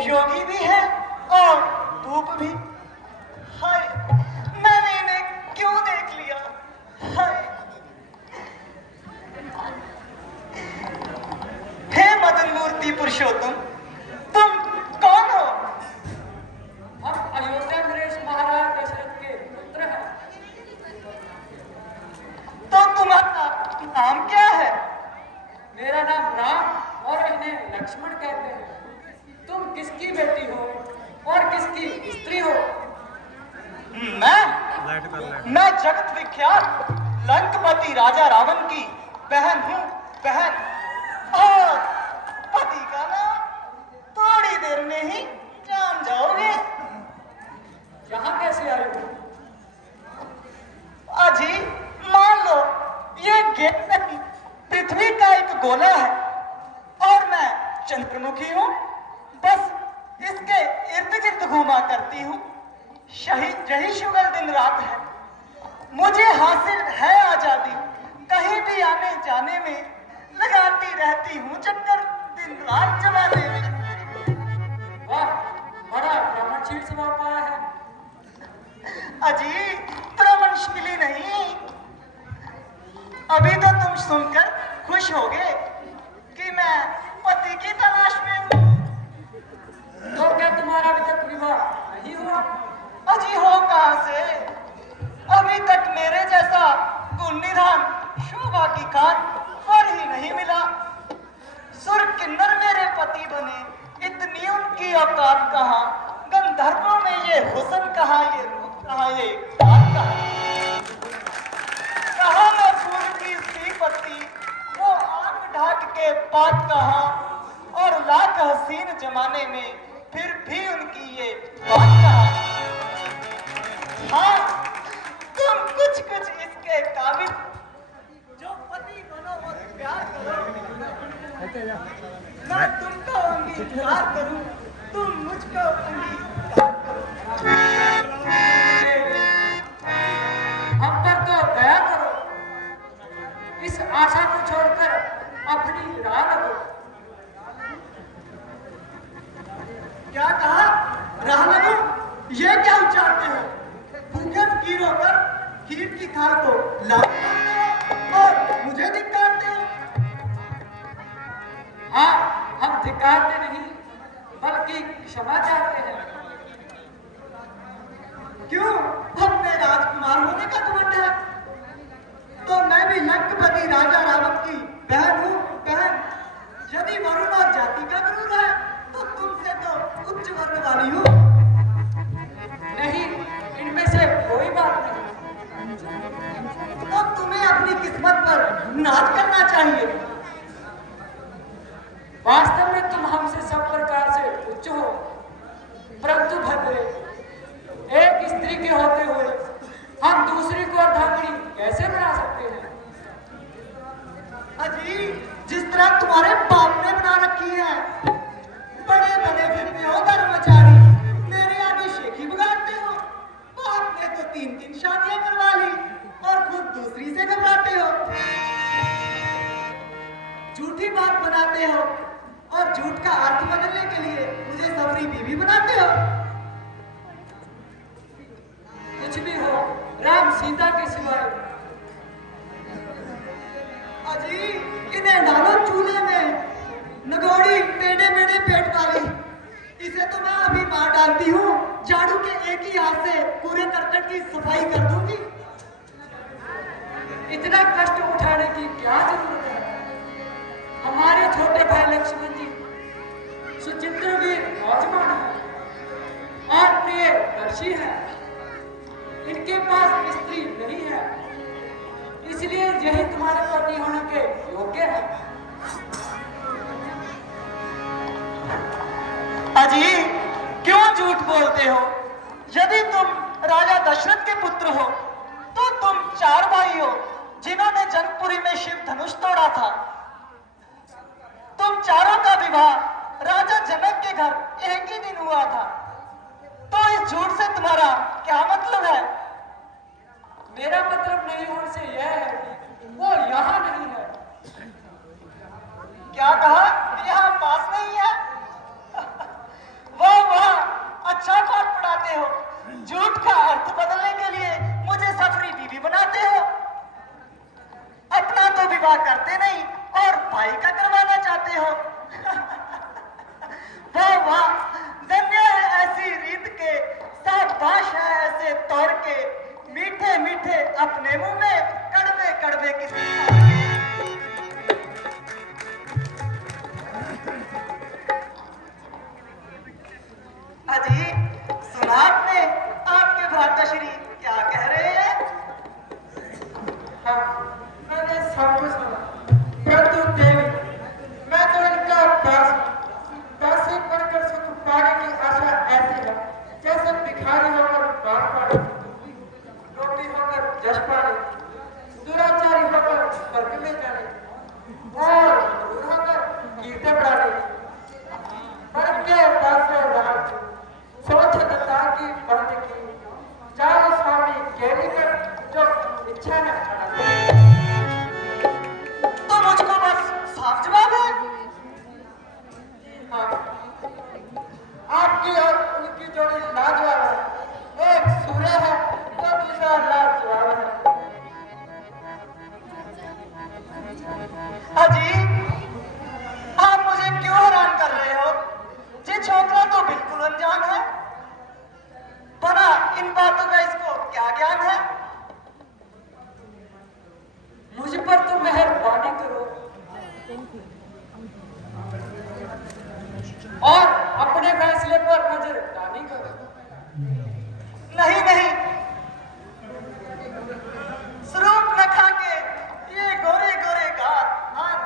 योगी भी है और धूप भी। हाय, मैंने इन्हें क्यों देख लिया? हाय, हे मदन मूर्ति पुरुषोत्तम, तुम कौन हो? हम अयोध्या नरेश महाराज दशरथ के पुत्र हैं। तो तुम्हारा नाम क्या है? मेरा नाम राम और इन्हें लक्ष्मण कहते हैं। तुम किसकी बेटी हो और किसकी स्त्री हो? मैं जगत विख्यात लंकपति राजा रावण की बहन हूँ। बहन और पति का नाम थोड़ी देर में ही जान जाओगे। यहाँ कैसे आए हो? अजी, मान लो ये गेंद नहीं, पृथ्वी का एक गोला है और मैं चंद्रमुखी हूँ। बस इसके इर्द गिर्द घूमा करती हूँ। यही शुगल दिन रात है। मुझे हासिल है आजादी। कहीं भी आने जाने में लगाती रहती हूँ चक्कर दिन रात जमाने में। वाह, बड़ा ब्राह्मणशील स्वभाव पाया है। अजी, ब्राह्मणशीली नहीं। अभी तो तुम सुनकर खुश होगे कि मैं पति की तलाश में हूँ। तो क्या तुम्हारा अभी तक विवाह नहीं हुआ? अजी, हो कहां से? अभी तक मेरे जैसा गुणनिधान शोभा की खान पर ही नहीं मिला। सुर किन्नर मेरे पति बने, इतनी उनकी औकात कहाँ? गंधर्वों में ये हुस्न कहाँ, ये रूप कहाँ, ये बात कहाँ मैं फूल की सी पत्ती, वो आंख ढाक के बात कहाँ? और लाख हसीन जमाने में फिर भी उनकी ये बात कहाँ? हाँ, तुम कुछ कुछ इसके काबिल जो पति बनो और प्यार करो। मैं तुमको अंगीकार करूं, तुम मुझको अंगीकार करो। हम पर तो दया करो। इस आशा को छोड़कर अपनी राह लगो। क्या कहा? राह लगो? ये क्या उच्चारते हो? भूखे फकीरों पर खीर की खाल को लाभ करते हो और मुझे धिक्कारते हो। हाँ, हम धिक्कारते नहीं बल्कि क्षमा चाहते हैं। क्यों? अपने राजकुमार होने का घमंड है? तो मैं भी लंकपति राजा रावण की बहन हूँ। बहन, यदि वरुण और जाति का गुरूर है तो तुमसे तो उच्च वर्ण वाली हूँ। नहीं, इनमें से कोई बात नहीं। तो तुम्हें अपनी किस्मत पर नाज करना चाहिए। वास्तव में तुम हमसे सब प्रकार से उच्च हो, परंतु भद्रे, एक स्त्री के होते हुए हम दूसरी को अर्धांगिनी कैसे बना सकते हैं? अजी, जिस तरह तुम्हारे बाप ने बना रखी है। बड़े बड़े फिरते हो धर्मचारी, मेरे आगे शेखी बिगाड़ते हो। बाप ने तो 3-3 शादियां करवा ली और खुद दूसरी से घबराते हो। झूठी बात बनाते हो और झूठ का अर्थ बदलने के लिए मुझे सबरी बीवी बनाते हो। कुछ भी हो, राम सीता के सिवाय। अजी, इन्हें डालो चूल्हे में। नगोड़ी टेढ़े मेढ़े पेट वाली, इसे तो मैं अभी मार डालती हूँ। झाड़ू के एक ही हाथ से पूरे करकट की सफाई कर दूंगी। इतना कष्ट उठाने की क्या जरूरत है? हमारे छोटे भाई लक्ष्मण जी सुचित्र भी नौजवान है और प्रिय दर्शी हैं, इनके पास स्त्री नहीं है, इसलिए यही तुम्हारे पति होने के योग्य है। अजी क्यों झूठ बोलते हो? यदि तुम राजा दशरथ के पुत्र हो तो तुम 4 भाई हो जिन्होंने जनकपुरी में शिव धनुष तोड़ा था। तुम चारों का विवाह राजा जनक के घर एक ही दिन हुआ था। तो इस झूठ से तुम्हारा क्या मतलब है? मेरा मतलब नहीं होने से यह है कि वो यहाँ नहीं है। क्या कहा? यहाँ पास नहीं है? वाह, अच्छा पाठ पढ़ाते हो। झूठ का अर्थ बदलने के लिए मुझे सफरी बीवी बनाते हो। अपना तो विवाह करते नहीं और भाई का करवाना चाहते हो। वाह, धन्य है ऐसी रीत के, शाबाश है ऐसे तौर के, मीठे मीठे अपने मुंह में, कड़वे कड़वे किसी। अजी सुना आपने? आपके भ्राताश्री क्या कह रहे हैं? हाँ, मैंने सब कुछ सुना। परंतु देवी, मैं तो इनका दासी बनकर सुख पाने की आशा ऐसी है जैसे भिखारी होकर बाढ़ पानी, रोटी होकर जश पानी, दुराचारी होकर स्वर्ग में जाने और मजदूर होकर कीर्ति बढ़ाने, बन के दास रहा सोच दत्ता की बंद की, जाओ स्वामी केली कर जो इच्छा है। तो मुझको बस साफ जवाब है। हाँ, आपकी और उनकी जोड़ी लाजवाब है। एक सूर्य है तो दूसरा लाजवाब है। अजी आप मुझे क्यों हैरान कर रहे हो? ये छोकरा तो बिल्कुल अनजान है। भला इन बातों का इसको क्या ज्ञान है? मुझ पर तो मेहरबानी करो और अपने फैसले पर नजरदानी करो। नहीं नहीं, स्वरूप न खा के ये गोरे गोरे हाथ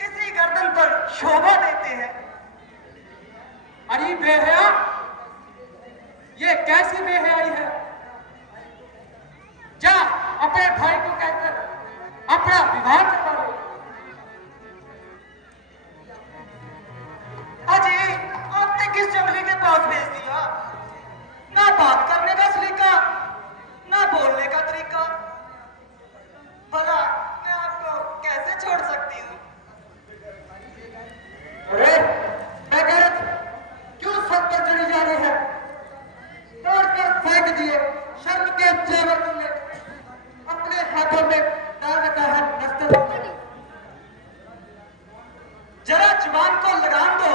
इसी गर्दन पर शोभा देते हैं। अरे बेहया, ये कैसी बेहयाई है? जा अपने भाई को कहकर अपना विवाह करवा लो। अजी आपने किस जंगली के पास भेज दिया? ना बात करने का सलीका, ना बोलने का तरीका। भला मैं आपको कैसे छोड़ सकती हूँ? अरे बेगैरत, क्यों सब पर चढ़ी जा रही है? तोड़कर फेंक दिए शर्म के जेवर तुमने, अपने हाथों में डाल रखा है नस्तर। जरा जुबान को लगाम दो।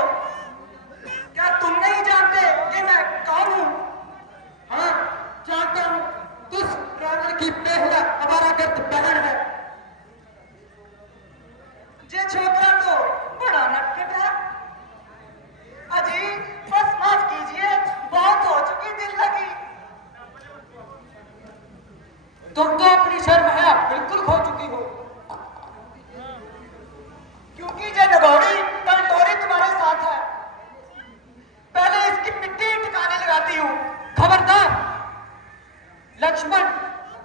क्या तुम नहीं जानते कि मैं कौन हूँ? हाँ जानता हूँ, तुस रावण की बेहुदा अवारागर्द बहन है। ये छोकरा तो बड़ा नटखट है। अजी बस माफ कीजिए, बहुत हो चुकी दिल लगी। तुम तो अपनी शर्म है बिल्कुल खो चुकी हो। क्योंकि ये नगौड़ी कंटोरी तुम्हारे साथ है। पहले इसकी मिट्टी ठिकाने लगाती हूँ। खबरदार लक्ष्मण,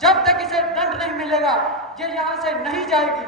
जब तक इसे दंड नहीं मिलेगा ये यहाँ से नहीं जाएगी।